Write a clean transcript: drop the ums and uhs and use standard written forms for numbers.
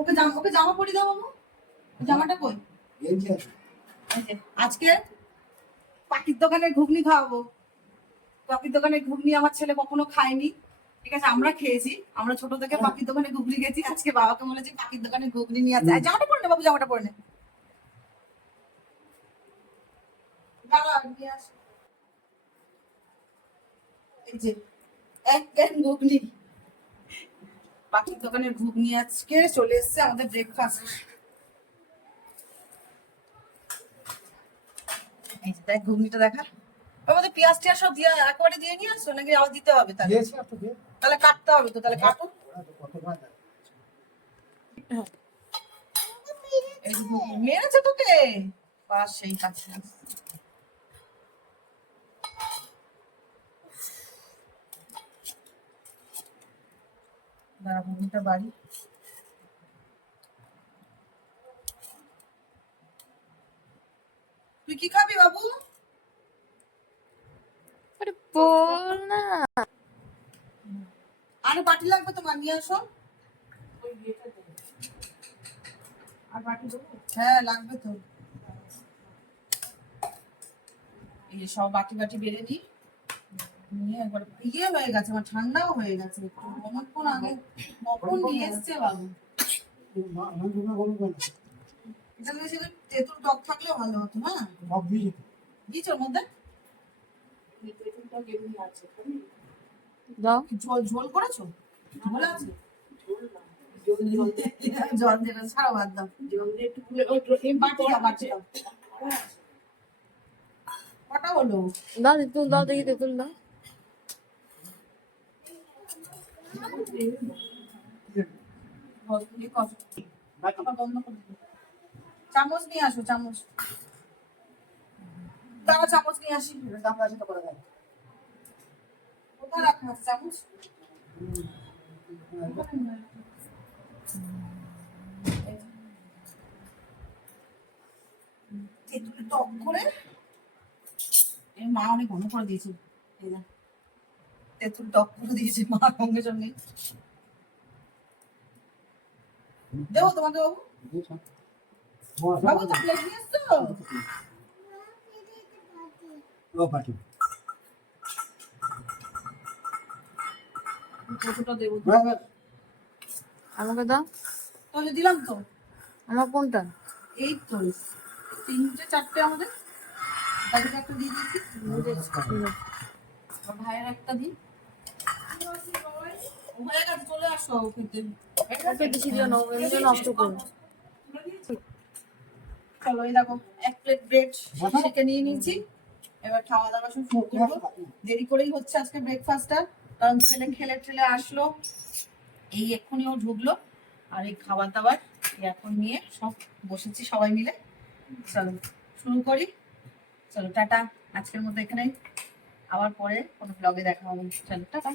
ওকে জামা পরিয়ে দাও বাবু। জামাটা কই? আজকে পাখির দোকানের ঘুগনি খাওয়াবো। পাখির দোকানের ঘুগনি আমার ছেলে কখনো খায়নি, ঠিক আছে? আমরা খেয়েছি, আমরা ছোট থেকে পাখির দোকানে ঘুগনি খেয়েছি। আজকে বাবাকে বলেছি পাখির দোকানে ঘুগনি নিয়ে আসতে। জামাটা পরে নে বাবু, জামাটা পরে নে। এই যে এক ক্যান ঘুগনি, পাখির দোকানের ঘুগনি আজকে চলে এসছে আমাদের ব্রেকফাস্ট। এই যে দেখ ঘুগনিটা দেখা। আমাদের পেঁয়াজ টিয়াজ সব দিয়ে একবারে দিয়ে নিয়ে আসছো নাকি আবার দিতে হবে? তাহলে কাটতে হবে তো, তাহলে কাটো। এই যে ঘুগনি মেরেছে তোকে, বাস সেই কাছে। দাঁড়া ঘুগনিটা বাড়ি। তুই কি খাবি বাবু? বল না। আরে বাটি লাগবে তোমার, নিয়ে আসো। আর বাটি দেবো? হ্যাঁ লাগবে তো। এই যে সব বাটি বাটি বেড়ে দিই, নিয়ে একবার ইয়ে হয়ে গেছে, আমার ঠান্ডাও হয়ে গেছে একটু। অনেকক্ষণ আগে কখন নিয়ে এসছে বাবু। এটা যদি শুধু তেঁতুল টক থাকলেও ভালো হতো। হ্যাঁ দিয়েছো ওর মধ্যে? দাও। ঝোল ঝোল করেছো? ঝোল আছে? জল দেবে ছাড়া বাদ দাও। বাটি দাও, বাটি দাও। কটা হলো? দাও তেঁতুল দাও, দেখি তেঁতুল দাও। চামচ নিয়ে আসো, চামচ। তারা চামচ নিয়ে আসি। কোথায় রাখা আছে চামচ? তেঁতুল টক করে মা অনেক ঘন করে দিয়েছে। তেঁতুল টক করে দিয়েছে মা সঙ্গে সঙ্গে। দেবো তোমাকে বাবু? বাবু তো প্লেট নিয়ে এসছো? কতটা দেবো? আমাকে দাও। তাহলে দিলাম তো। আমার কোনটা? এই তো তিনটে চারটে আমাদের, তাদেরকে একটা দিয়ে দিয়েছি। ভাইয়ের একটা দিই। হয়ে গেছে, চলে আসো খেতে। বেশি দিও না, এমনি নষ্ট করো। চলো এই দেখো এক প্লেট ব্রেড সেকে নিয়ে নিয়েছি। এবার খাওয়া দাওয়া শুরু করবো। দেরি করেই হচ্ছে আজকে ব্রেকফাস্টটা, কারণ ছেলে খেলে ঠেলে আসলো, এই এক্ষুনি ও ঢুকলো। আর এই খাবার দাবার এখন নিয়ে সব বসেছি সবাই মিলে। চলো শুরু করি। চলো টাটা, আজকের মতো এখানেই, আবার পরে কোনো ব্লগে দেখা হবে। চলো টাটা।